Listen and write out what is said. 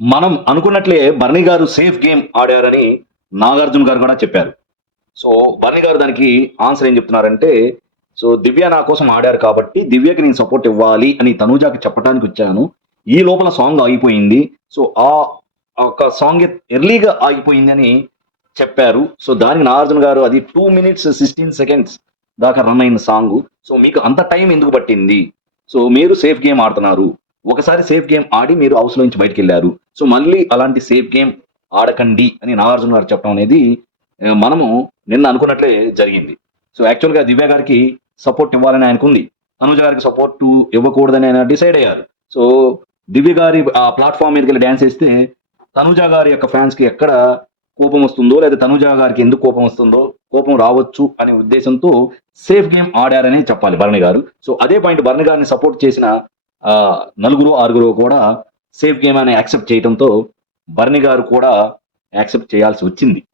మనం అనుకున్నట్లే బర్ణి గారు safe game ఆడారని Nagarjuna గారు కూడా చెప్పారు. సో బర్ణి గారు దానికి ఆన్సర్ ఏం చెప్తున్నారంటే సో దివ్య నా కోసం ఆడారు కాబట్టి దివ్యకి నేను సపోర్ట్ ఇవ్వాలి అని తనూజాకి చెప్పడానికి వచ్చాను. ఈ లోపల సాంగ్ ఆగిపోయింది. సో ఆ ఒక సాంగ్ ఎర్లీగా ఆగిపోయిందని చెప్పారు. సో దానికి నాగార్జున గారు అది టూ మినిట్స్ సిక్స్టీన్ సెకండ్స్ దాకా రన్ అయిన సాంగ్ సో మీకు అంత టైం ఎందుకు పట్టింది? సో మీరు సేఫ్ గేమ్ ఆడుతున్నారు. ఒకసారి సేఫ్ గేమ్ ఆడి మీరు హౌస్లో నుంచి బయటకు వెళ్ళారు. సో మళ్ళీ అలాంటి సేఫ్ గేమ్ ఆడకండి అని నాగార్జున గారు చెప్పడం అనేది మనము నిన్న అనుకున్నట్లే జరిగింది. సో యాక్చువల్గా దివ్య గారికి సపోర్ట్ ఇవ్వాలని ఆయనకుంది. తనుజ గారికి సపోర్ట్ ఇవ్వకూడదని ఆయన డిసైడ్ అయ్యారు. సో దివ్య గారి ఆ ప్లాట్ఫామ్ మీదకి వెళ్ళి డ్యాన్స్ వేస్తే తనుజ గారి యొక్క ఫ్యాన్స్కి ఎక్కడ కోపం వస్తుందో లేదా తనుజ గారికి ఎందుకు కోపం వస్తుందో కోపం రావచ్చు అనే ఉద్దేశంతో సేఫ్ గేమ్ ఆడారని చెప్పాలి భరణి గారు. సో అదే పాయింట్ భరణి గారిని సపోర్ట్ చేసిన నలుగురు ఆరుగురు కూడా సేఫ్ గేమ్ అని యాక్సెప్ట్ చేయడంతో బర్ని గారు కూడా యాక్సెప్ట్ చేయాల్సి వచ్చింది.